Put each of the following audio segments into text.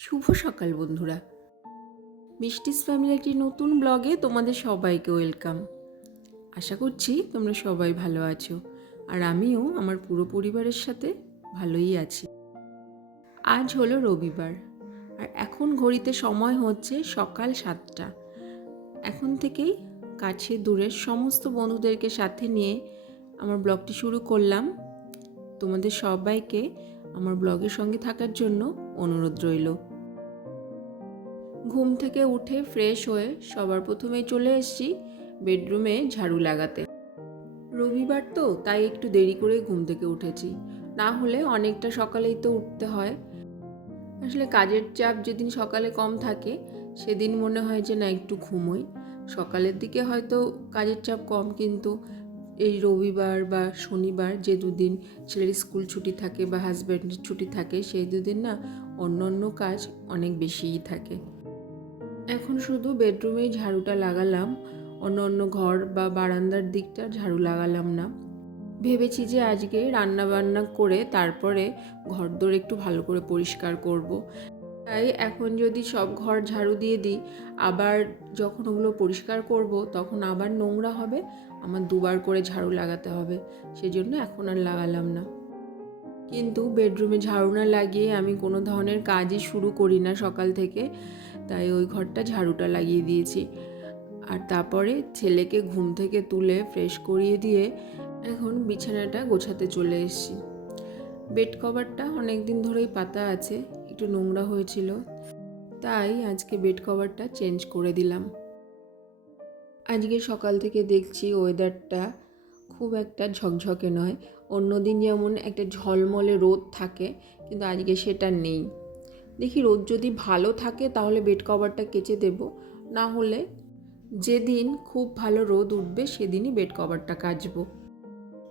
শুভ সকাল, বন্ধুরা। মিষ্টিস ফ্যামিলি একটি নতুন ব্লগে তোমাদের সবাইকে ওয়েলকাম। আশা করছি তোমরা সবাই ভালো আছো, আর আমিও আমার পুরো পরিবারের সাথে ভালোই আছি। আজ হলো রবিবার, আর এখন ঘড়িতে সময় হচ্ছে সকাল সাতটা। এখন থেকেই কাছে দূরের সমস্ত বন্ধুদেরকে সাথে নিয়ে আমার ব্লগটি শুরু করলাম। তোমাদের সবাইকে আমার ব্লগের সঙ্গে থাকার জন্য অনুরোধ রইল। ঘুম থেকে উঠে ফ্রেশ হয়ে সবার প্রথমেই চলে এসেছি বেডরুমে ঝাড়ু লাগাতে। রবিবার তো, তাই একটু দেরি করে ঘুম থেকে উঠেছি। না হলে অনেকটা সকালেই তো উঠতে হয়। আসলে কাজের চাপ যেদিন সকালে কম থাকে, সেদিন মনে হয় যে না, একটু ঘুমোই। সকালের দিকে হয়তো কাজের চাপ কম, কিন্তু এই রবিবার বা শনিবার যে দুদিন ছেলের স্কুল ছুটি থাকে বা হাজব্যান্ডের ছুটি থাকে, সেই দুদিন না অন্য অন্য কাজ অনেক বেশিই থাকে। এখন শুধু বেডরুমেই ঝাড়ুটা লাগালাম, অন্য অন্য ঘর বা বারান্দার দিকটা ঝাড়ু লাগালাম না। ভেবেছি যে আজকে রান্না বান্না করে তারপরে ঘরদোর একটু ভালো করে পরিষ্কার করব। তাই এখন যদি সব ঘর ঝাড়ু দিয়ে দিই, আবার যখন ওগুলো পরিষ্কার করব, তখন আবার নোংরা হবে, আমার দুবার করে ঝাড়ু লাগাতে হবে, সেজন্য এখন আর লাগালাম না। কিন্তু বেডরুমে ঝাড়ু না লাগিয়ে আমি কোনো ধরনের কাজই শুরু করি না সকাল থেকে। তাই ওই ঘরটা ঝাড়ুটা লাগিয়ে দিয়েছি। আর তারপরে ছেলেকে ঘুম থেকে তুলে ফ্রেশ করিয়ে দিয়ে এখন বিছানাটা গোছাতে চলে এসেছি। বেড কভারটা অনেক দিন ধরেই পাতা আছে, একটু নোংরা হয়েছিল, তাই আজকে বেড কভারটা চেঞ্জ করে দিলাম। আজকে সকাল থেকে দেখছি ওয়েদারটা খুব একটা ঝকঝকে নয়, অন্যদিন যেমন একটা ঝলমলে রোদ থাকে, কিন্তু আজকে সেটা নেই। দেখি রোদ যদি ভালো থাকে তাহলে বেড কভারটা কেচে দেব। না হলে যেদিন খুব ভালো রোদ উঠবে সেদিনই বেড কভারটা কাচবো।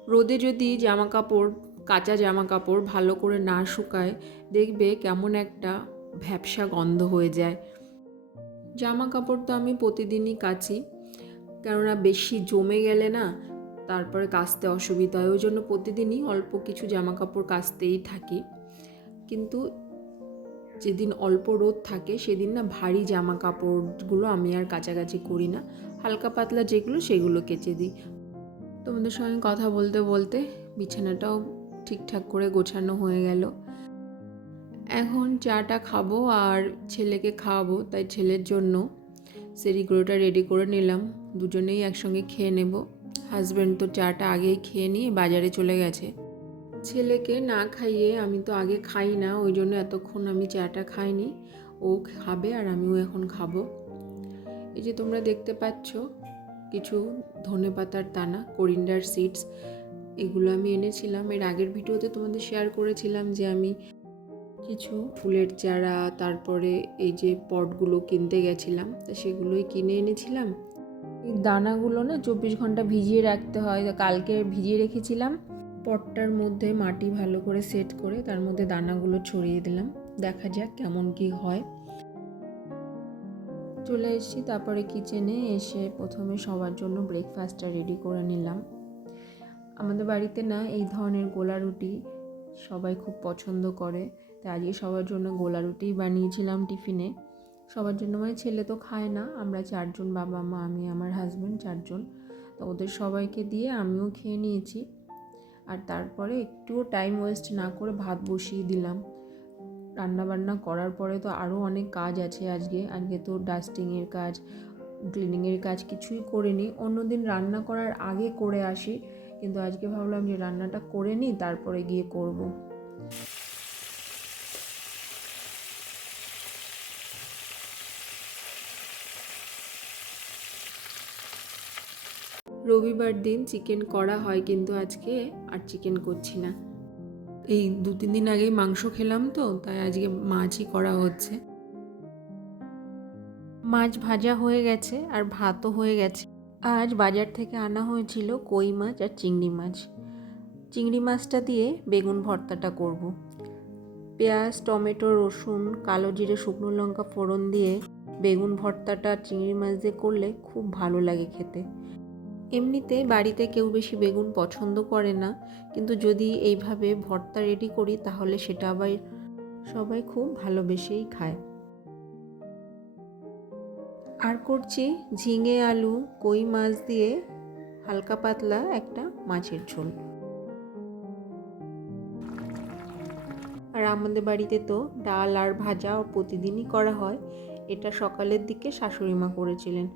রোদে যদি জামা কাপড় কাঁচা জামা কাপড় ভালো করে না শুকায়, দেখবে কেমন একটা ভ্যাবসা গন্ধ হয়ে যায়। জামা কাপড় তো আমি প্রতিদিনই কাচি, কেননা বেশি জমে গেলে না তারপরে কাচতে অসুবিধা হয়। ওই জন্য প্রতিদিনই অল্প কিছু জামা কাপড় কাচতেই থাকি। কিন্তু যেদিন অল্প রোদ থাকে, সেদিন না ভারী জামা কাপড়গুলো আমি আর কাছাকাছি করি না। হালকা পাতলা যেগুলো, সেগুলো কেচে দিই। তোমাদের সঙ্গে কথা বলতে বলতে বিছানাটাও ঠিকঠাক করে গোছানো হয়ে গেল। এখন চাটা খাব আর ছেলেকে খাওয়াবো, তাই ছেলের জন্য সেরিগুলোটা রেডি করে নিলাম। দুজনেই একসঙ্গে খেয়ে নেব। হাজব্যান্ড তো চাটা আগেই খেয়ে নিয়ে বাজারে চলে গেছে। ছেলেকে না খাইয়ে আমি তো আগে খাই না, ওই জন্য এতক্ষণ আমি চাটা খাইনি। ও খাবে আর আমিও এখন খাব। এই যে তোমরা দেখতে পাচ্ছ, কিছু ধনে পাতার দানা, করিন্ডার সিডস, এগুলো আমি এনেছিলাম। এর আগের ভিডিওতে তোমাদের শেয়ার করেছিলাম যে আমি কিছু ফুলের চারা, তারপরে এই যে পটগুলো কিনতে গেছিলাম, তা সেগুলোই কিনে এনেছিলাম। এই দানাগুলো না চব্বিশ ঘণ্টা ভিজিয়ে রাখতে হয় কালকে ভিজিয়ে রেখেছিলাম। পটটার মধ্যে মাটি ভালো করে সেট করে তার মধ্যে দানাগুলো ছড়িয়ে দিলাম। দেখা যাক কেমন কি হয়। চলে এসেছি তারপরে কিচেনে এসে প্রথমে সবার জন্য ব্রেকফাস্টটা রেডি করে নিলাম। আমাদের বাড়িতে না এই ধরনের গোলা রুটি সবাই খুব পছন্দ করে। তাই আজকে সবার জন্য গোলা রুটিই বানিয়েছিলাম টিফিনে। সবার জন্য মানে ছেলে তো খায় না, আমরা চারজন বাবা, মা, আমি, আমার হাজব্যান্ড চারজন। তো ওদের সবাইকে দিয়ে আমিও খেয়ে নিয়েছি। আর তারপরে একটুও টাইম ওয়েস্ট না করে ভাত বসিয়ে দিলাম। রান্নাবান্না করার পরে তো আরও অনেক কাজ আছে আজকে। আজকে তো ডাস্টিংয়ের কাজ ক্লিনিংয়ের কাজ কিছুই করিনি। অন্যদিন রান্না করার আগে করে আসি। কিন্তু আজকে ভাবলাম যে রান্নাটা করে নিই, তারপরে গিয়ে করব। রবিবার দিন চিকেন করা হয় কিন্তু আজকে আর চিকেন করছি না। এই দু তিন দিন আগেই মাংস খেলাম তো, তাই আজকে মাছই করা হচ্ছে। মাছ ভাজা হয়ে গেছে আর ভাতও হয়ে গেছে। আজ বাজার থেকে আনা হয়েছিল কই মাছ আর চিংড়ি মাছ। চিংড়ি মাছটা দিয়ে বেগুন ভর্তাটা করব। পেঁয়াজ, টমেটো, রসুন, কালো জিরে, শুকনো লঙ্কা ফোড়ন দিয়ে বেগুন ভর্তাটা চিংড়ি মাছ দিয়ে করলে খুব ভালো লাগে খেতে। এমনিতে বাড়িতে কেউ বেশি বেগুন পছন্দ করে না, কিন্তু যদি এইভাবে ভর্তা রেডি করি তাহলে সেটা আবার সবাই খুব ভালোবেসেই খায়। আর করছি ঝিঙে আলু, কই মাছ দিয়ে হালকা পাতলা একটা মাছের ঝোল। আর আমাদের বাড়িতে তো ডাল আর ভাজা প্রতিদিনই করা হয়, এটা সকালের দিকে শাশুড়ি মা করেছিলেন।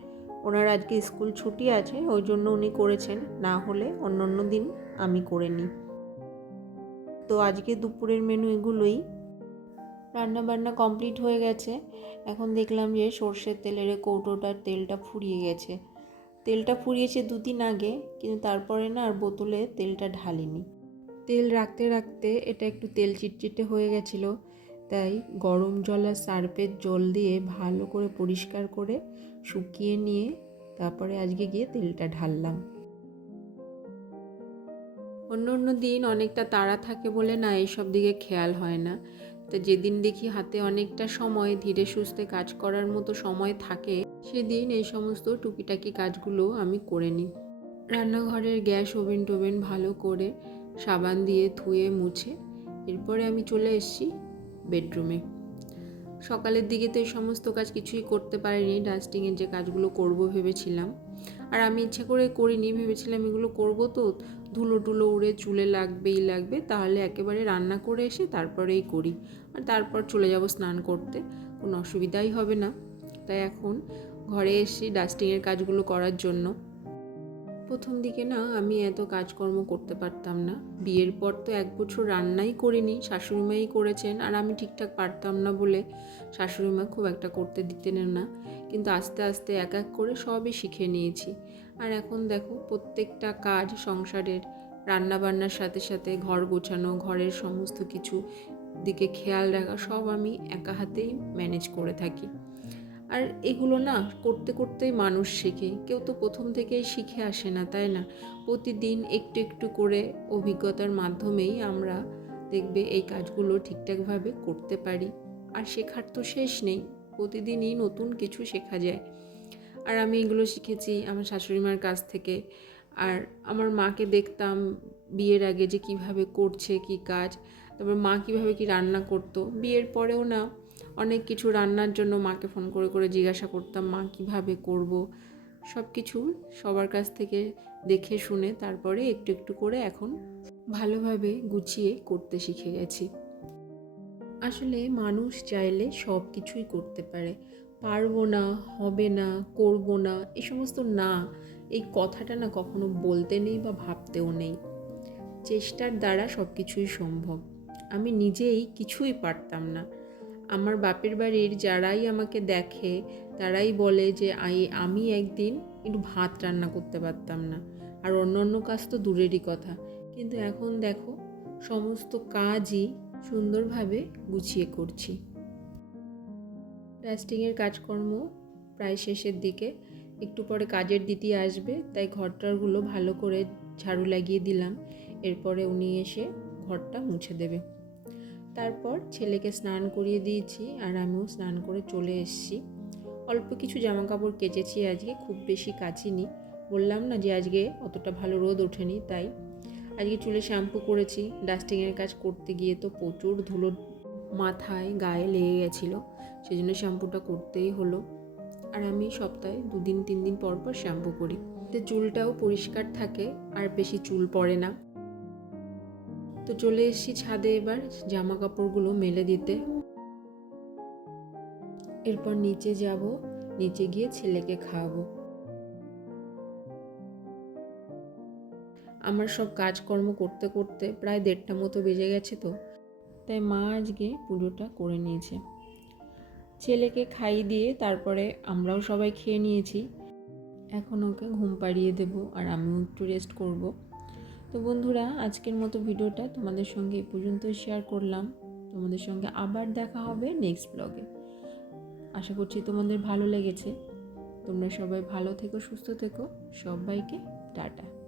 ওনার আজকে স্কুল ছুটি আছে, ওই জন্য উনি করেছেন। না হলে অন্য অন্য দিন আমি করে নিই। তো আজকে দুপুরের মেনু এগুলোই। রান্না বান্না কমপ্লিট হয়ে গেছে। এখন দেখলাম যে সর্ষের তেলের কৌটোটার তেলটা ফুরিয়ে গেছে। তেলটা ফুরিয়েছে দুদিন আগে, কিন্তু তারপরে না আর বোতলে তেলটা ঢালিনি। তেল রাখতে রাখতে এটা একটু তেল চিটচিটে হয়ে গেছিল। তাই গরম জল আর সার্ফের জল দিয়ে ভালো করে পরিষ্কার করে শুকিয়ে নিয়ে তারপরে আজকে গিয়ে তেলটা ঢাললাম। অন্য অন্য দিন অনেকটা তাড়া থাকে বলে না এইসব দিকে খেয়াল হয় না। তো যেদিন দেখি হাতে অনেকটা সময়, ধীরে সুস্থে কাজ করার মতো সময় থাকে, সেদিন এই সমস্ত টুকিটাকি কাজগুলো আমি করে নিই। রান্নাঘরের গ্যাস ওভেন টোভেন ভালো করে সাবান দিয়ে ধুয়ে মুছে, এরপরে আমি চলে এসেছি বেডরুমে সকালের দিকে তো এই সমস্ত কাজ কিছুই করতে পারিনি ডাস্টিংয়ের যে কাজগুলো করব ভেবেছিলাম। আর আমি ইচ্ছে করে করিনি, ভেবেছিলাম এগুলো করব তো ধুলো টুলো উড়ে চুলে লাগবেই লাগবে, তাহলে একেবারে রান্না করে এসে তারপরেই করি। আর তারপর চলে যাব স্নান করতে, কোনো অসুবিধাই হবে না। তাই এখন ঘরে এসে ডাস্টিংয়ের কাজগুলো করার জন্য প্রথম দিকে না আমি এত কাজকর্ম করতে পারতাম না। বিয়ের পর তো এক বছর রান্নাই করিনি, শাশুড়িমাই করেছেন আর আমি ঠিকঠাক পারতাম না বলে শাশুড়িমা খুব একটা করতে দিতেন না। কিন্তু আস্তে আস্তে এক এক করে সবই শিখে নিয়েছি। আর এখন দেখো প্রত্যেকটা কাজ সংসারের রান্না বান্নার সাথে সাথে, ঘর গোছানো, ঘরের সমস্ত কিছু দিকে খেয়াল রাখা সব আমি একা হাতেই ম্যানেজ করে থাকি। আর এগুলো না করতে করতেই মানুষ শেখে। কেউ তো প্রথম থেকেই শিখে আসে না, তাই না? প্রতিদিন একটু একটু করে অভিজ্ঞতার মাধ্যমেই আমরা দেখবে এই কাজগুলো ঠিকঠাকভাবে করতে পারি। আর শেখার তো শেষ নেই, প্রতিদিনই নতুন কিছু শেখা যায়। আর আমি এগুলো শিখেছি আমার শাশুড়ি মার কাছ থেকে। আর আমার মাকে দেখতাম বিয়ের আগে যে কীভাবে করছে কি কাজ, তারপর মা কীভাবে কি রান্না করতো। বিয়ের পরেও না অনেক কিছু রান্নার জন্য মাকে ফোন করে করে জিজ্ঞাসা করতাম, মা, কীভাবে করব? সব কিছু সবার কাছ থেকে দেখে শুনে তারপরে একটু একটু করে এখন ভালোভাবে গুছিয়ে করতে শিখে গেছি। আসলে মানুষ চাইলে সব কিছুই করতে পারে। পারব না, হবে না, করব না এই সমস্ত না, এই কথাটা না কখনো বলতে নেই বা ভাবতেও নেই। চেষ্টার দ্বারা সব কিছুই সম্ভব। আমি নিজেই কিছুই পারতাম না। আমার বাপের বাড়ির যারাই আমাকে দেখে, তারাই বলে যে, আই, আমি একদিন একটু ভাত রান্না করতে পারতাম না। আর অন্য অন্য কাজ তো দূরেরই কথা। কিন্তু এখন দেখো, সমস্ত কাজই সুন্দরভাবে গুছিয়ে করছি। ডাস্টিংয়ের কাজকর্ম প্রায় শেষের দিকে। একটু পরে কাজের দিদি আসবে, তাই ঘরটারগুলো ভালো করে ঝাড়ু লাগিয়ে দিলাম। এরপরে উনি এসে ঘরটা মুছে দেবে। তারপর ছেলেকে স্নান করিয়ে দিয়েছি আর আমিও স্নান করে চলে এসেছি। অল্প কিছু জামা কাপড় কেচেছি আজকে, খুব বেশি কাচিনি। বললাম না যে আজকে অতটা ভালো রোদ ওঠেনি, তাই আজকে চুলে শ্যাম্পু করেছি। ডাস্টিংয়ের কাজ করতে গিয়ে তো প্রচুর ধুলো মাথায়, গায়ে লেগে গেছিল সেই জন্য শ্যাম্পুটা করতেই হলো। আর আমি সপ্তাহে দুদিন তিন দিন পর পর শ্যাম্পু করি। চুলটাও পরিষ্কার থাকে, আর বেশি চুল পড়ে না। তো চলে এসেছি ছাদে এবার জামা কাপড়গুলো মেলে দিতে। এরপর নিচে যাব, নিচে গিয়ে ছেলেকে খাওয়াবো। আমার সব কাজকর্ম করতে করতে প্রায় দেড়টা মতো বেজে গেছে তো, তাই মা আজকে পুজোটা করে নিয়েছে। ছেলেকে খাইয়ে দিয়ে তারপরে আমরাও সবাই খেয়ে নিয়েছি। এখন ওকে ঘুম পাড়িয়ে দেবো আর আমিও একটু রেস্ট করব। তো বন্ধুরা, আজকের মতো ভিডিওটা তোমাদের সঙ্গে এ পর্যন্ত শেয়ার করলাম। তোমাদের সঙ্গে আবার দেখা হবে নেক্সট ব্লগে আশা করছি তোমাদের ভালো লেগেছে। তোমরা সবাই ভালো থেকো, সুস্থ থেকো। সবাইকে টাটা।